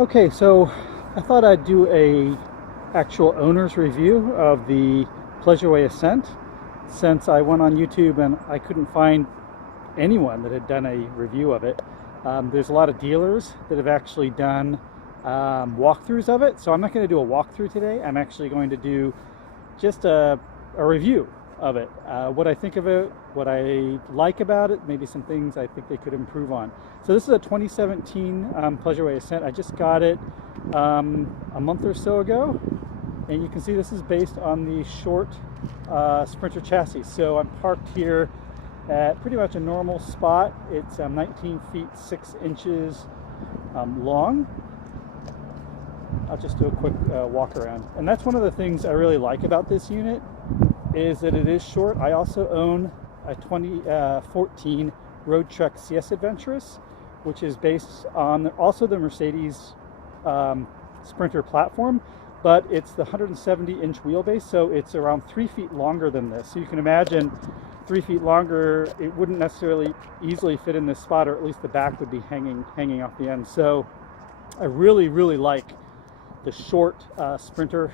Okay, so I thought I'd do a actual owner's review of the Pleasure Way Ascent, since I went on YouTube and I couldn't find anyone that had done a review of it. There's a lot of dealers that have actually done walkthroughs of it, so I'm not going to do a walkthrough today. I'm actually going to do just a review of it, what I think of it, what I like about it, maybe some things I think they could improve on. So this is a 2017 Pleasure Way Ascent. I just got it a month or so ago, and you can see this is based on the short Sprinter chassis. So I'm parked here at pretty much a normal spot. It's 19 feet 6 inches long. I'll just do a quick walk around. And that's one of the things I really like about this unit, is that it is short. I also own a 2014 Road Trek CS Adventurous, which is based on also the Mercedes Sprinter platform, but it's the 170-inch wheelbase, so it's around 3 feet longer than this. So you can imagine 3 feet longer, it wouldn't necessarily easily fit in this spot, or at least the back would be hanging off the end. So I really like the short Sprinter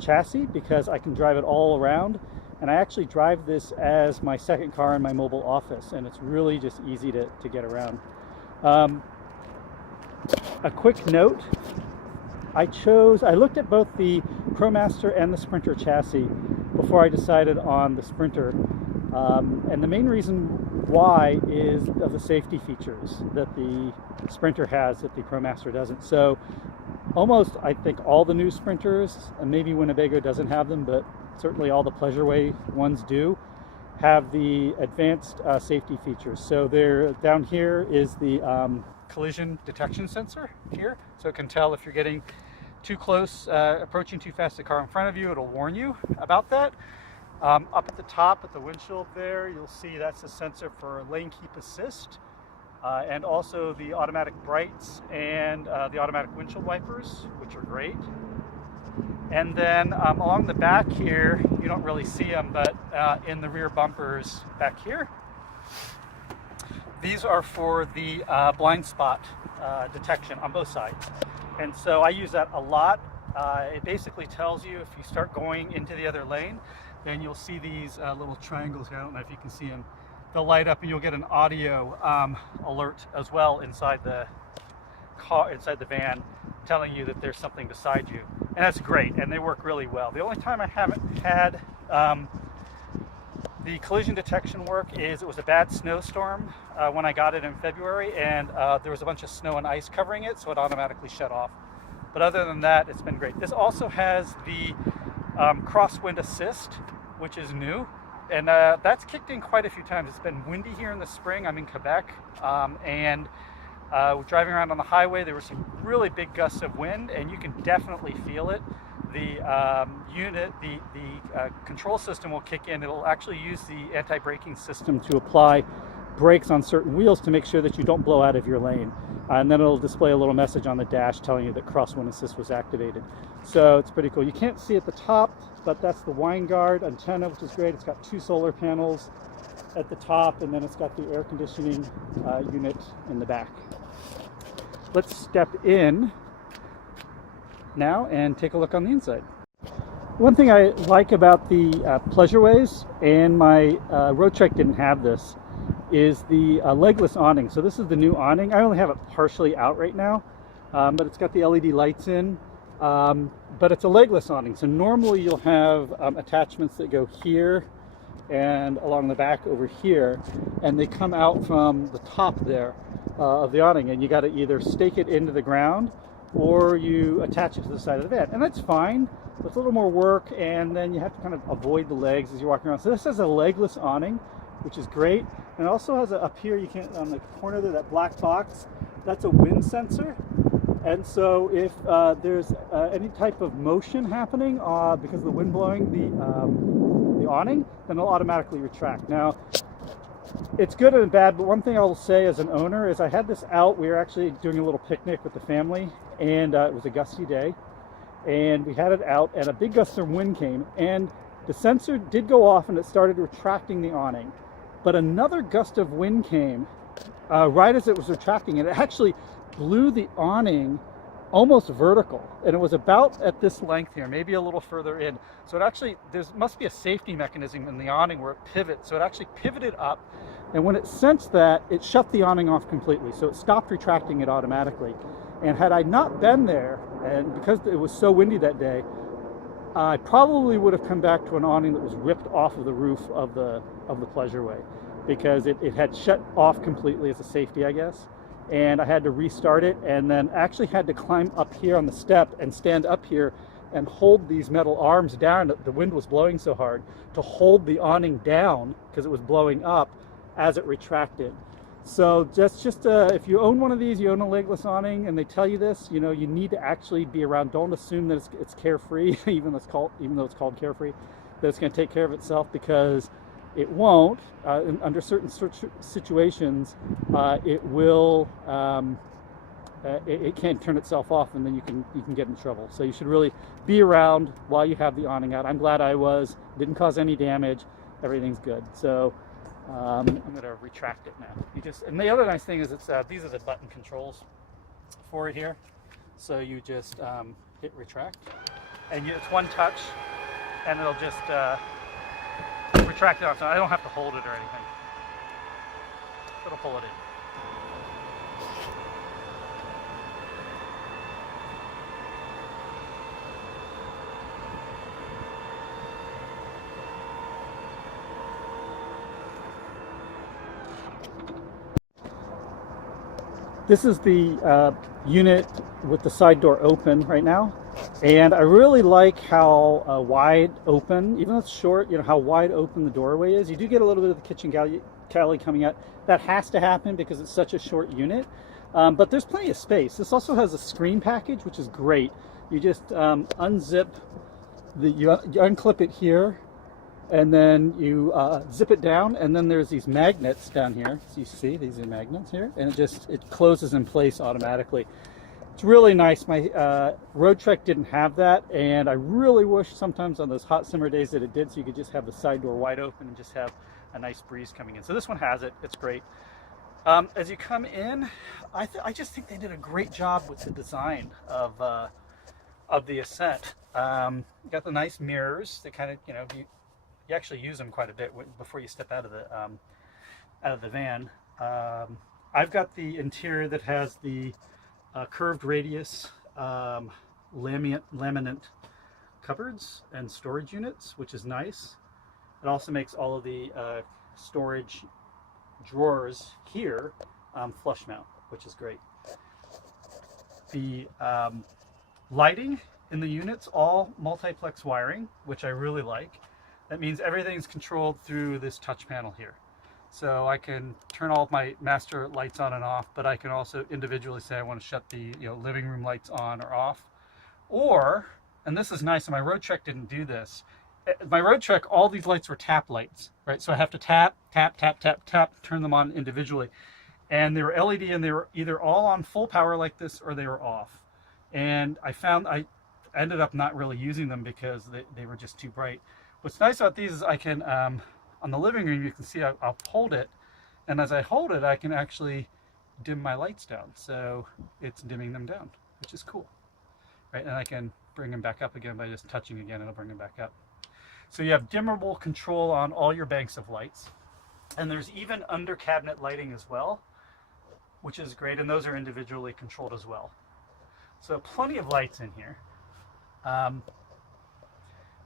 chassis, because I can drive it all around, and I actually drive this as my second car in my mobile office, and it's really just easy to get around. A quick note, I looked at both the ProMaster and the Sprinter chassis before I decided on the Sprinter, and the main reason why is of the safety features that the Sprinter has that the ProMaster doesn't. So almost, I think, all the new Sprinters, and maybe Winnebago doesn't have them, but certainly all the Pleasure Way ones do, have the advanced safety features. So there, down here is the collision detection sensor here, so it can tell if you're getting too close, approaching too fast the car in front of you. It'll warn you about that. Up at the top at the windshield there, you'll see that's a sensor for lane keep assist, and also the automatic brights and the automatic windshield wipers, which are great. And then along the back here, you don't really see them, but in the rear bumpers back here, these are for the blind spot detection on both sides. And so I use that a lot. It basically tells you if you start going into the other lane, then you'll see these little triangles here. I don't know if you can see them. They'll light up, and you'll get an audio alert as well inside the car, inside the van, telling you that there's something beside you. And that's great, and they work really well. The only time I haven't had the collision detection work is it was a bad snowstorm when I got it in February, and there was a bunch of snow and ice covering it, so it automatically shut off. But other than that, it's been great. This also has the Crosswind Assist, which is new, and that's kicked in quite a few times. It's been windy here in the spring. I'm in Quebec, and driving around on the highway, there were some really big gusts of wind, and you can definitely feel it. The control system will kick in. It'll actually use the anti-braking system to apply brakes on certain wheels to make sure that you don't blow out of your lane. And then it'll display a little message on the dash telling you that Crosswind Assist was activated. So it's pretty cool. You can't see at the top, but that's the wind guard antenna, which is great. It's got 2 solar panels at the top, and then it's got the air conditioning unit in the back. Let's step in now and take a look on the inside. One thing I like about the Pleasure Ways, and my Road Trek didn't have this, is the legless awning. So this is the new awning. I only have it partially out right now, but it's got the LED lights in, but it's a legless awning. So normally you'll have attachments that go here and along the back over here, and they come out from the top there of the awning, and you got to either stake it into the ground or you attach it to the side of the van, and that's fine. It's a little more work, and then you have to kind of avoid the legs as you're walking around. So this has a legless awning, which is great, and it also has up here, you can't, on the corner there, that black box, that's a wind sensor. And so if there's any type of motion happening because of the wind blowing the awning, then it'll automatically retract. Now, it's good and bad, but one thing I'll say as an owner is I had this out. We were actually doing a little picnic with the family, and it was a gusty day, and we had it out, and a big gust of wind came, and the sensor did go off, and it started retracting the awning. But another gust of wind came right as it was retracting, and it actually blew the awning almost vertical, and it was about at this length here, maybe a little further in. So it actually, there must be a safety mechanism in the awning where it pivots. So it actually pivoted up, and when it sensed that, it shut the awning off completely. So it stopped retracting it automatically. And had I not been there, and because it was so windy that day, I probably would have come back to an awning that was ripped off of the roof of the Pleasure Way, because it had shut off completely as a safety, I guess. And I had to restart it, and then actually had to climb up here on the step and stand up here and hold these metal arms down. The wind was blowing so hard to hold the awning down because it was blowing up as it retracted. So just if you own one of these, you own a legless awning, and they tell you this, you know, you need to actually be around. Don't assume that it's carefree, even though it's called carefree, that it's going to take care of itself, because it won't. Under certain situations, it will. It can't turn itself off, and then you can get in trouble. So you should really be around while you have the awning out. I'm glad I was. Didn't cause any damage. Everything's good. So I'm going to retract it now. And the other nice thing is these are the button controls for it here. So you just hit retract, and it's one touch, and it'll just retract it off. So I don't have to hold it or anything. It'll pull it in. This is the unit with the side door open right now, and I really like how wide open, even though it's short, you know, how wide open the doorway is. You do get a little bit of the kitchen galley coming out. That has to happen because it's such a short unit, but there's plenty of space. This also has a screen package, which is great. You just unzip you unclip it here, and then you zip it down, and then there's these magnets down here. So you see these are magnets here, and it closes in place automatically. It's really nice. My Road Trek didn't have that, and I really wish sometimes on those hot summer days that it did, so you could just have the side door wide open and just have a nice breeze coming in. So this one has it. It's great. As you come in, I just think they did a great job with the design of the Ascent. Got the nice mirrors that kind of, you know, you actually use them quite a bit before you step out of the van. I've got the interior that has the curved radius laminate cupboards and storage units, which is nice. It also makes all of the storage drawers here flush mount, which is great. The lighting in the units, all multiplex wiring, which I really like. That means everything's controlled through this touch panel here. So I can turn all of my master lights on and off, but I can also individually say I want to shut the living room lights on or off. Or, and this is nice, and my Road Trek didn't do this. My Road Trek, all these lights were tap lights, right? So I have to tap, tap, tap, tap, tap, turn them on individually. And they were LED, and they were either all on full power like this, or they were off. And I ended up not really using them because they were just too bright. What's nice about these is I can, on the living room, you can see I'll hold it, and as I hold it, I can actually dim my lights down. So it's dimming them down, which is cool, right? And I can bring them back up again by just touching again, it'll bring them back up. So you have dimmable control on all your banks of lights. And there's even under cabinet lighting as well, which is great, and those are individually controlled as well. So plenty of lights in here.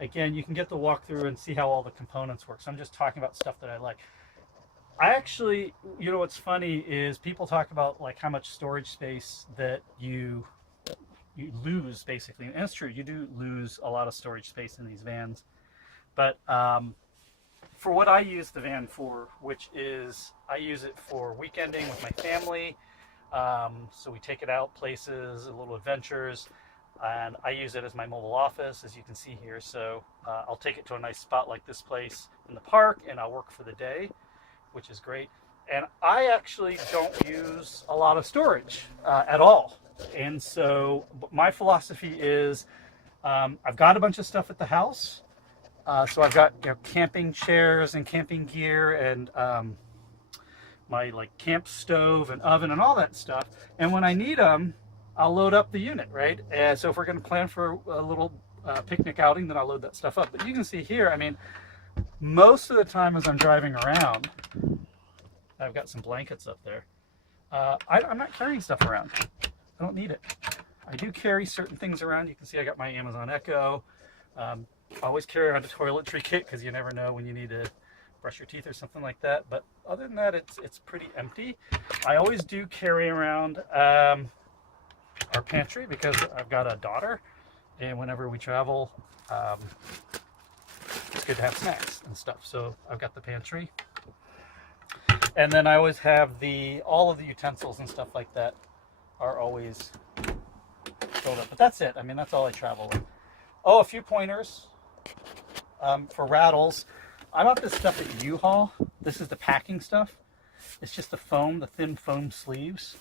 Again, you can get the walkthrough and see how all the components work. So I'm just talking about stuff that I like. I actually, you know, what's funny is people talk about like how much storage space that you lose basically. And it's true, you do lose a lot of storage space in these vans. But for what I use the van for, which is I use it for weekending with my family. So we take it out places, little adventures. And I use it as my mobile office, as you can see here. So I'll take it to a nice spot like this place in the park, and I'll work for the day, which is great. And I actually don't use a lot of storage at all. And so my philosophy is I've got a bunch of stuff at the house. So I've got camping chairs and camping gear and my like camp stove and oven and all that stuff. And when I need them, I'll load up the unit, right? And so if we're going to plan for a little picnic outing, then I'll load that stuff up. But you can see here, I mean, most of the time as I'm driving around, I've got some blankets up there. I'm not carrying stuff around. I don't need it. I do carry certain things around. You can see I got my Amazon Echo. Always carry around a toiletry kit because you never know when you need to brush your teeth or something like that. But other than that, it's pretty empty. I always do carry around our pantry because I've got a daughter, and whenever we travel, it's good to have snacks and stuff. So I've got the pantry, and then I always have all of the utensils and stuff like that are always filled up. But that's it. I mean, that's all I travel with. Oh, a few pointers for rattles. I bought this stuff at U-Haul. This is the packing stuff. It's just the foam, the thin foam sleeves.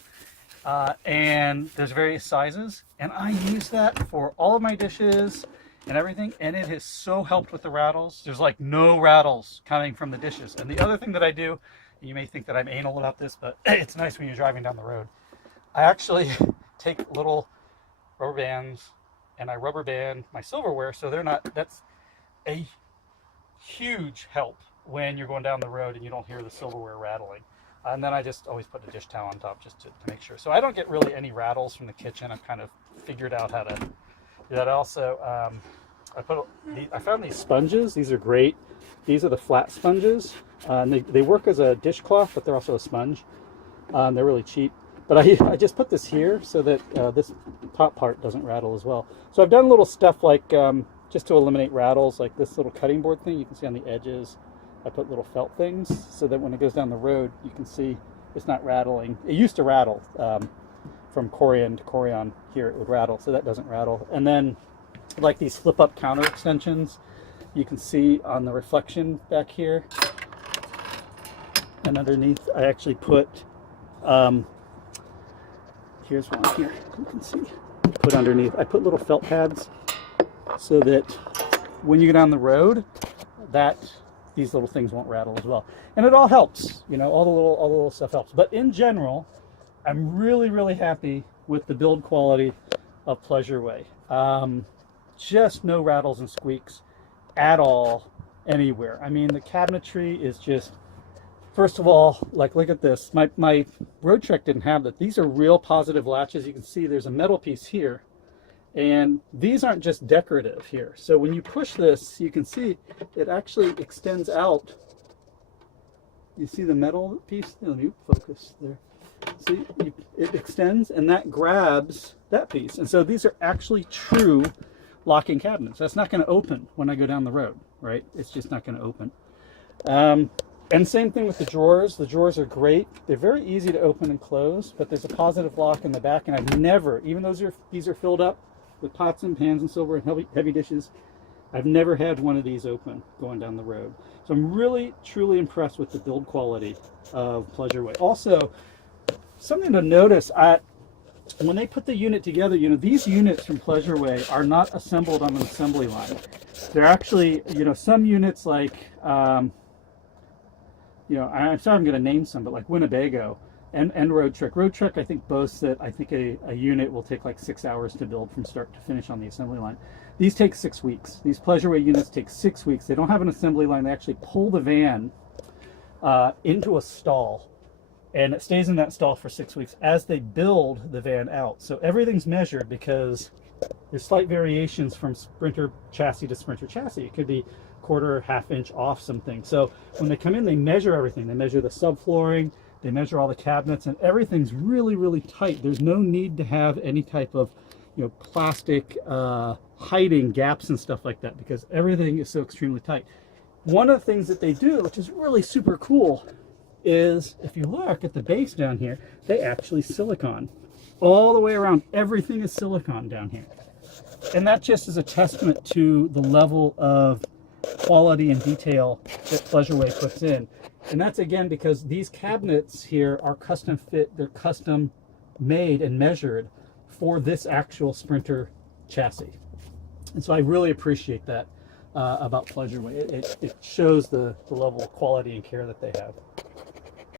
And there's various sizes. And I use that for all of my dishes and everything. And it has so helped with the rattles. There's like no rattles coming from the dishes. And the other thing that I do, you may think that I'm anal about this, but it's nice when you're driving down the road. I actually take little rubber bands and I rubber band my silverware so that's a huge help when you're going down the road and you don't hear the silverware rattling. And then I just always put a dish towel on top just to make sure. So I don't get really any rattles from the kitchen. I've kind of figured out how to do that. Also, I found these sponges. These are great. These are the flat sponges. And they work as a dishcloth, but they're also a sponge. They're really cheap. But I just put this here so that this top part doesn't rattle as well. So I've done little stuff like just to eliminate rattles, like this little cutting board thing you can see on the edges. I put little felt things so that when it goes down the road, you can see it's not rattling. It used to rattle from Corian to Corian here, it would rattle, so that doesn't rattle. And then like these flip up counter extensions, you can see on the reflection back here. And underneath, I actually put, here's one here, you can see, put underneath, I put little felt pads so that when you go down the road, these little things won't rattle as well. And it all helps, you know, all the little stuff helps. But in general, I'm really, really happy with the build quality of Pleasure Way. Just no rattles and squeaks at all anywhere. I mean, the cabinetry is just, first of all, like, look at this. My Road Trek didn't have that. These are real positive latches. You can see there's a metal piece here. And these aren't just decorative here. So when you push this, you can see it actually extends out. You see the metal piece? Let me focus there. See, it extends and that grabs that piece. And so these are actually true locking cabinets. That's not going to open when I go down the road, right? It's just not going to open. And same thing with the drawers. The drawers are great. They're very easy to open and close, but there's a positive lock in the back. And I've never, even though these are filled up with pots and pans and silver and heavy dishes, I've never had one of these open going down the road. So I'm really, truly impressed with the build quality of Pleasure Way. Also, something to notice, when they put the unit together, you know, these units from Pleasure Way are not assembled on an assembly line. They're actually, you know, some units like, you know, I'm sorry I'm going to name some, but like Winnebago and Road Trek. Road Trek, I think, boasts that I think a unit will take like 6 hours to build from start to finish on the assembly line. These take 6 weeks. These Pleasure Way units take 6 weeks. They don't have an assembly line. They actually pull the van into a stall, and it stays in that stall for 6 weeks as they build the van out. So everything's measured because there's slight variations from Sprinter chassis to Sprinter chassis. It could be quarter, half inch off something. So when they come in, they measure everything. They measure the subflooring, they measure all the cabinets, and everything's really, really tight. There's no need to have any type of, you know, plastic hiding gaps and stuff like that because everything is so extremely tight. One of the things that they do, which is really super cool, is if you look at the base down here, they actually silicone all the way around. Everything is silicone down here, and that just is a testament to the level of quality and detail that Pleasure Way puts in. And that's again because these cabinets here are custom fit. They're custom made and measured for this actual Sprinter chassis. And so I really appreciate that about Pleasure Way. It shows the level of quality and care that they have.